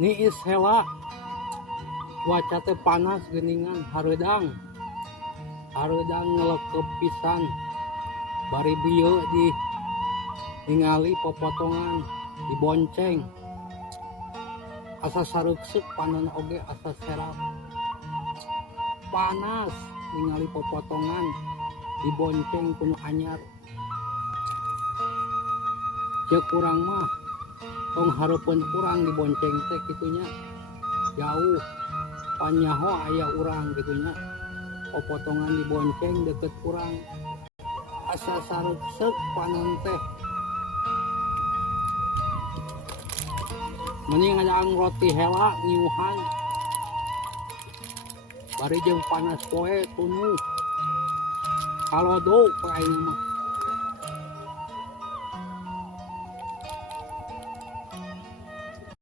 niis hela cuaca teh panas geuningan hareudang ngelekep pisan bari bieu di ningali popotongan dibonceng asa sareusek panonna oge asa serap panas ningali popotongan dibonceng kuno anyar cek urang mah tong hareupeun urang dibonceng teh kitunya jauh panyaho aya urang gitunya popotongan dibonceng deket urang asa sareusek panon teh mending ngadang roti hela ngiuhan bari jeung panas poe tunu kalodo pae mah